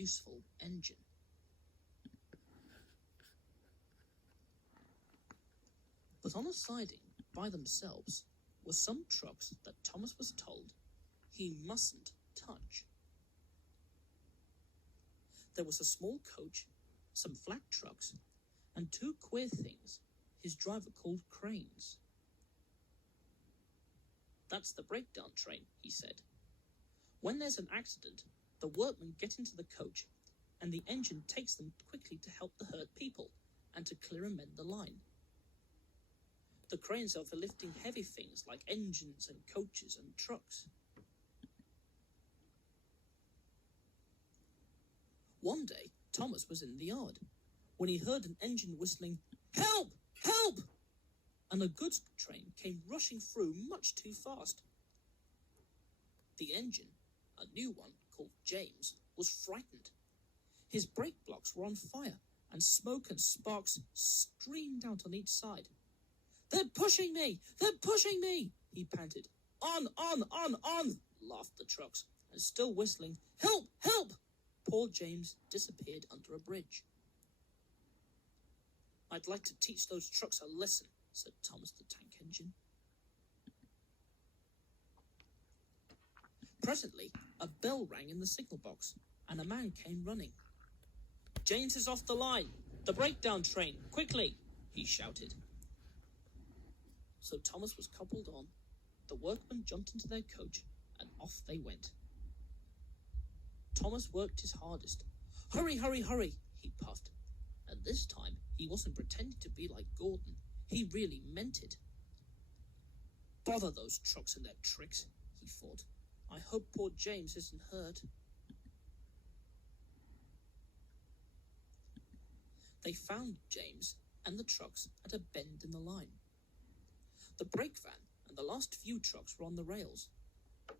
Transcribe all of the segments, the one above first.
useful engine. But on a siding, by themselves, were some trucks that Thomas was told he mustn't touch. There was a small coach, some flat trucks, and two queer things his driver called cranes. "That's the breakdown train," he said. "When there's an accident, the workmen get into the coach, and the engine takes them quickly to help the hurt people and to clear and mend the line. The cranes are for lifting heavy things like engines and coaches and trucks." One day, Thomas was in the yard when he heard an engine whistling, "Help! Help!" and a goods train came rushing through much too fast. The engine, a new one called James, was frightened. His brake blocks were on fire, and smoke and sparks streamed out on each side. "They're pushing me! They're pushing me!" he panted. On, laughed the trucks, and still whistling, "Help! Help!" poor James disappeared under a bridge. "I'd like to teach those trucks a lesson," said Thomas the Tank Engine. Presently, a bell rang in the signal box, and a man came running. "James is off the line! The breakdown train! Quickly!" he shouted. So Thomas was coupled on, the workmen jumped into their coach, and off they went. Thomas worked his hardest. "Hurry, hurry, hurry," he puffed. And this time, he wasn't pretending to be like Gordon. He really meant it. "Bother those trucks and their tricks," he thought. "I hope poor James isn't hurt." They found James and the trucks at a bend in the line. The brake van and the last few trucks were on the rails,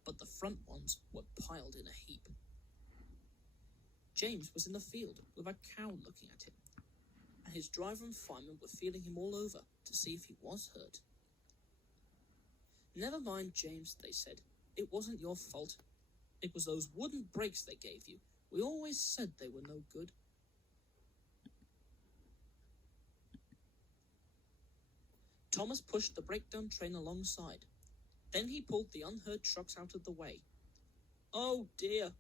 but the front ones were piled in a heap. James was in the field with a cow looking at him, and his driver and fireman were feeling him all over to see if he was hurt. "Never mind, James," they said. "It wasn't your fault. It was those wooden brakes they gave you. We always said they were no good." Thomas pushed the breakdown train alongside. Then he pulled the unhurt trucks out of the way. Oh dear,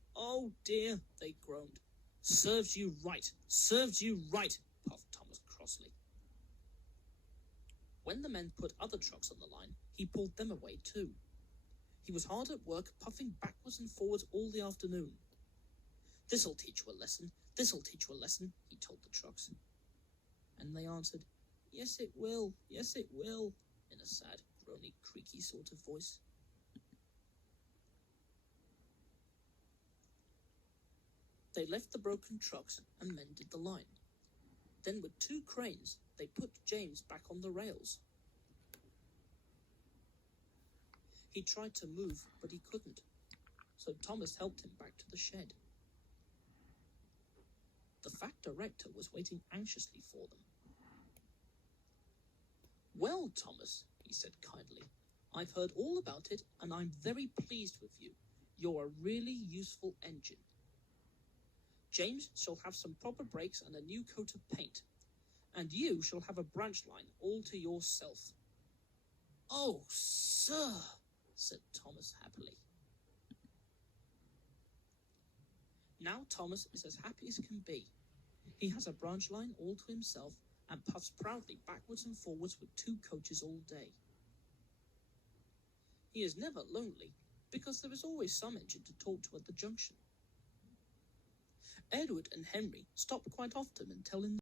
they groaned. Serves you right, puffed Thomas crossly. When the men put other trucks on the line, he pulled them away too. He was hard at work, puffing backwards and forwards all the afternoon. This'll teach you a lesson, he told the trucks. And they answered, Yes, it will, in a sad, groany, creaky sort of voice. They left the broken trucks and mended the line. Then with 2 cranes, they put James back on the rails. He tried to move, but he couldn't, so Thomas helped him back to the shed. The fat director was waiting anxiously for them. Well, Thomas, he said kindly, I've heard all about it, and I'm very pleased with you. You're a really useful engine. James shall have some proper brakes and a new coat of paint, and you shall have a branch line all to yourself. Oh, sir, said Thomas happily. Now Thomas is as happy as can be. He has a branch line all to himself and puffs proudly backwards and forwards with 2 coaches all day. He is never lonely, because there is always some engine to talk to at the junction. Edward and Henry stop quite often and tell him